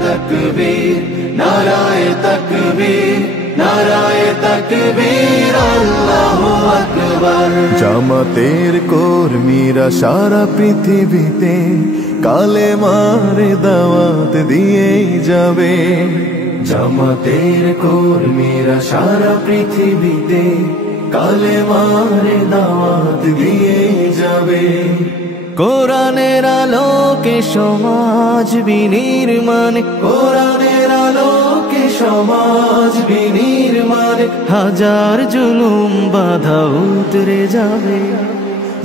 তাকবীর নারায়ে তাকবীর নারায়ে তাকবীর আল্লাহু আকবার। জামাতের কর্মীরা সারা পৃথিবীতে কালেমার দাওয়াত দিয়েই যাবে। জামাতের কর্মীরা সারা পৃথিবীতে কালেমার দাওয়াত দিয়েই যাবে। কোরআনের আলোকে সমাজ বিনির্মাণ, কোরআনের আলোকে সমাজ বিনির্মাণ, হাজার জুলুম বাধা উতরে যাবে।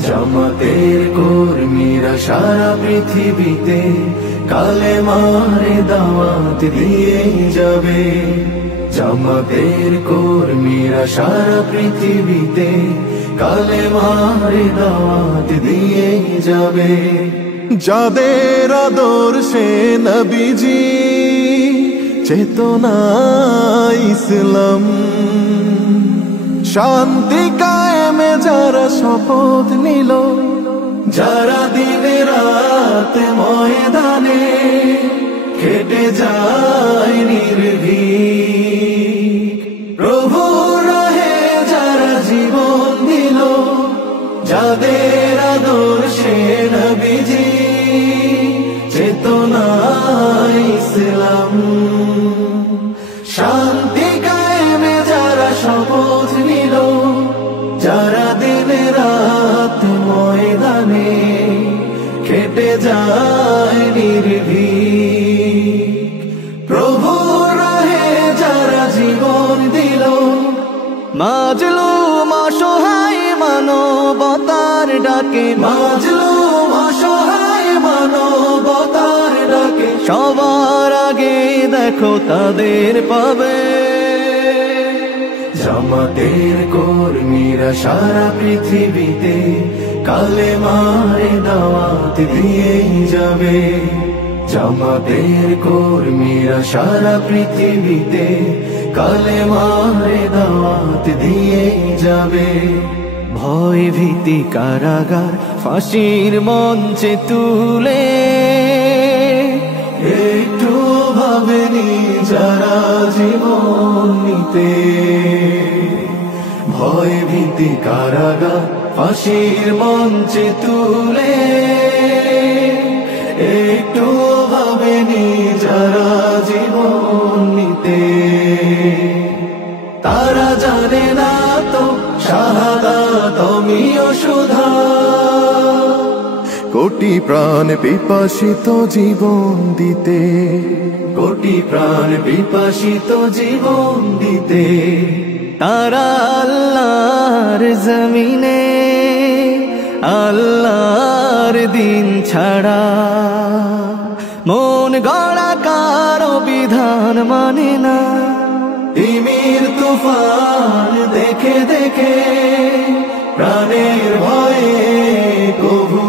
জামাতের কর্মীরা সারা পৃথিবীতে কালেমার দাওয়াত দিয়েই যাবে। জামাতের কর্মীরা সারা পৃথিবীতে কালেমার দাওয়াত দিয়েই যাবে। যাদের আদর্শে নবীজি চেতনা ইসলাম, শান্তি কায়েমে যারা শপথ নিল, যারা দিনে রাত ময়দানে খেটে যায় নির্ভীক, প্রভুর রাহে যারা জীবন দিল, যাদের আদর্শে নবীজি চেতনা ইসলাম, শান্তি কায়েমে যারা শপথ নিল, যারা দিনে রাত ময়দানে খেটে যায় নির্ভীক, প্রভুর রাহে যারা জীবন দিল, মাজলুম অসহায় মানবতার ডাকে, মাজলুম অসহায় মানবতার ডাকে, সবার আগে দেখো তাদের পাবে। জামাতের কর্মীরা সারা পৃথিবীতে কালেমার দাওয়াত দিয়েই যাবে। জামাতের কর্মীরা সারা পৃথিবীতে কালেমার দাওয়াত দিয়েই যাবে। ভয় ভীতি কারাগার ফাঁসির মঞ্চে তুলে, একটু ভাবেনি যারা জীবন নিতে, ভয় ভীতি কারাগার ফাঁসির মঞ্চে তুলে, একটু ভাবেনি যারা জীবন নিতে, তারা জানে না তো শাহাদাত আমিও সুধা। কোটি প্রাণ পিপাসিত জীবন দিতে, কোটি প্রাণ বিপাসিত জীবন দিতে, তারা আল্লাহর জমিনে আল্লাহর দিন ছাড়া মন গড়া কারো বিধান মানে না। তিমির তুফান দেখে দেখে প্রাণের ভয়ে কবু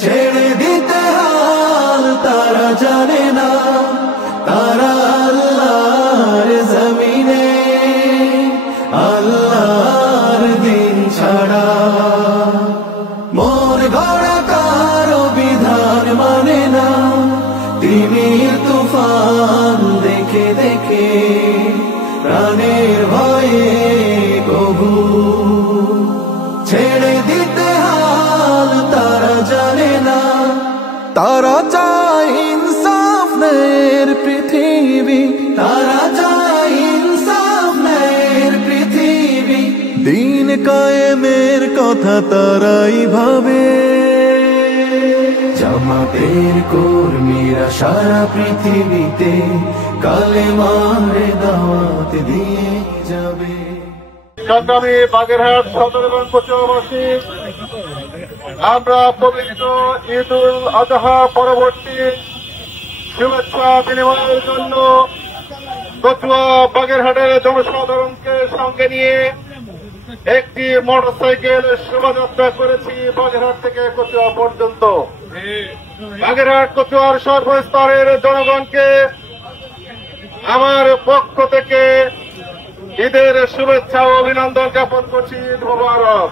ছেড়ে দিতে হাল তারা জানে না। তারা আল্লাহর জমিনে আল্লাহর দিন ছাড়া মন গড়া কারো বিধান মানে না। তিমির তুফান দেখে দেখে প্রাণের ভয়ে কবু ছেড়ে দিতে হাল তারা জানে না। তারা চায় ইনসাফ ন্যায়ের পৃথিবী, তারা চায় ইনসাফ ন্যায়ের পৃথিবী, দিন কায়েমের কথা তারাই ভাবে। জামাতের কর্মীরা সারা পৃথিবীতে কালেমার দাওয়াত দিয়ে যাবে। সংগ্রামী বাগেরহাট সদর এবং কচুয়াবাসী, আমরা পবিত্র ঈদ উল আজহা পরবর্তী শুভেচ্ছা বিনিময়ের জন্য কচুয়া বাগেরহাটের জনসাধারণকে সঙ্গে নিয়ে একটি মোটরসাইকেল শোভাযাত্রা করেছি বাগেরহাট থেকে কচুয়া পর্যন্ত। বাগেরহাট কচুয়ার সর্বস্তরের জনগণকে আমার পক্ষ থেকে ঈদের শুভেচ্ছা ও অভিনন্দন জ্ঞাপন করছি। ঈদ মোবারক।